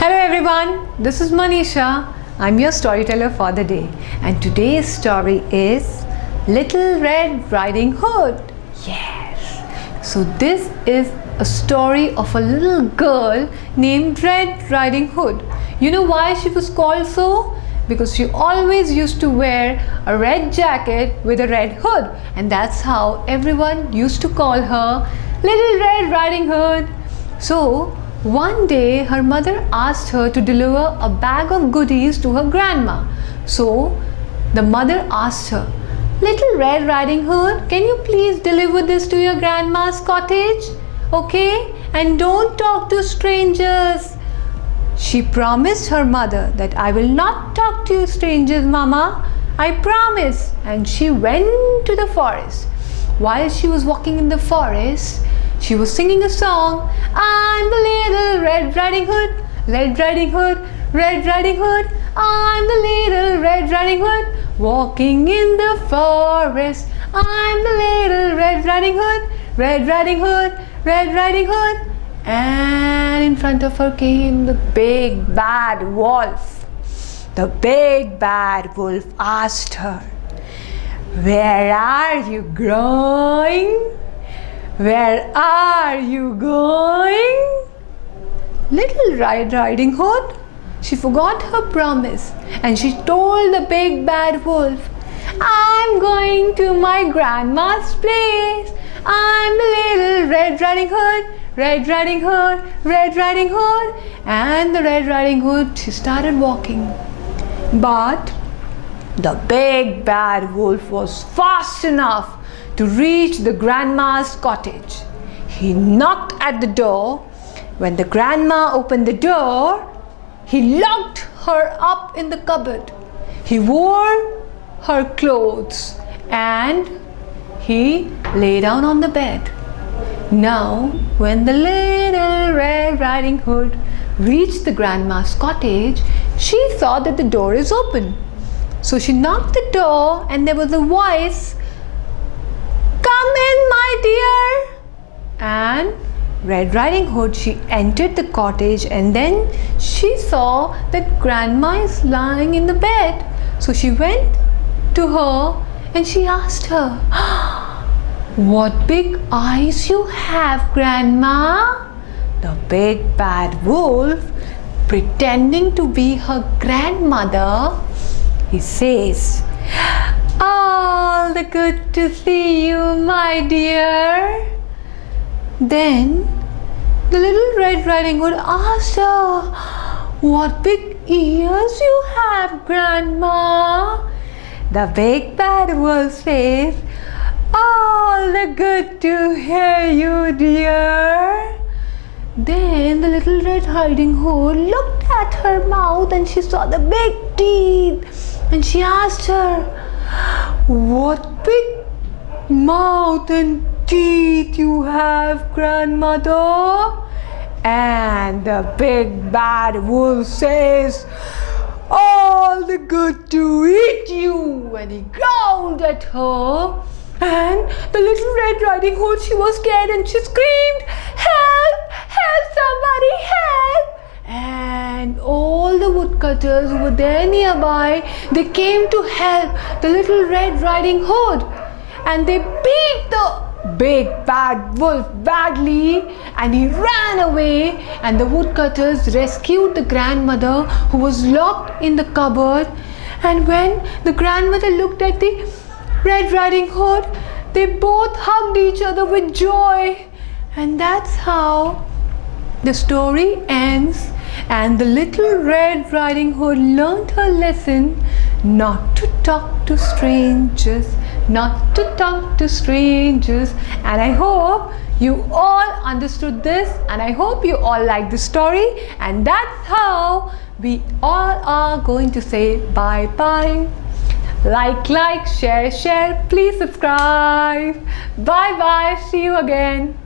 Hello everyone, this is Manisha. I'm your storyteller for the day, and today's story is Little Red Riding Hood. Yes. So this is a story of a little girl named Red Riding Hood. You know why she was called so? Because she always used to wear a red jacket with a red hood, and that's how everyone used to call her Little Red Riding Hood. So one day her mother asked her to deliver a bag of goodies to her grandma. So the mother asked her, "Little Red Riding Hood, can you please deliver this to your grandma's cottage? Okay? And don't talk to strangers." She promised her mother that, "I will not talk to strangers, Mama. I promise." And she went to the forest. While she was walking in the forest, she was singing a song. "I'm the little Red Riding Hood, Red Riding Hood, Red Riding Hood. I'm the little Red Riding Hood, walking in the forest. I'm the little Red Riding Hood, Red Riding Hood, Red Riding Hood." And in front of her came the big bad wolf. The big bad wolf asked her, "Where are you going? Where are you going?" Little Red Riding Hood, she forgot her promise, and she told the big bad wolf, "I'm going to my grandma's place. I'm the little Red Riding Hood, Red Riding Hood, Red Riding Hood." And the Red Riding Hood, she started walking. But the big bad wolf was fast enough to reach the grandma's cottage. He knocked at the door. When the grandma opened the door, he locked her up in the cupboard. He wore her clothes and he lay down on the bed. Now, when the little Red Riding Hood reached the grandma's cottage, she saw that the door is open. So she knocked the door, and there was a voice, "Come in, my dear." And Red Riding Hood, she entered the cottage, and then she saw that grandma is lying in the bed. So she went to her and she asked her, "What big eyes you have, Grandma." The big bad wolf, pretending to be her grandmother, he says, "All the good to see you, my dear." Then the little Red Riding Hood asked her, "What big ears you have, Grandma." The big bad wolf says, "All the good to hear you, dear." Then the little Red Riding Hood looked at her mouth and she saw the big teeth. And she asked her, "What big mouth and teeth you have, Grandmother?" And the big bad wolf says, "All the good to eat you." And he growled at her. And the little Red Riding Hood, she was scared and she screamed, "Help! Help! Somebody help!" And all the woodcutters who were there nearby, they came to help the little Red Riding Hood. And they beat the big bad wolf badly, and he ran away. And the woodcutters rescued the grandmother, who was locked in the cupboard. And when the grandmother looked at the Red Riding Hood, they both hugged each other with joy. And that's how the story ends. And the little Red Riding Hood learned her lesson not to talk to strangers, not to talk to strangers. And I hope you all understood this, and I hope you all like the story. And that's how we all are going to say bye-bye. Like, share. Please subscribe. Bye-bye. See you again.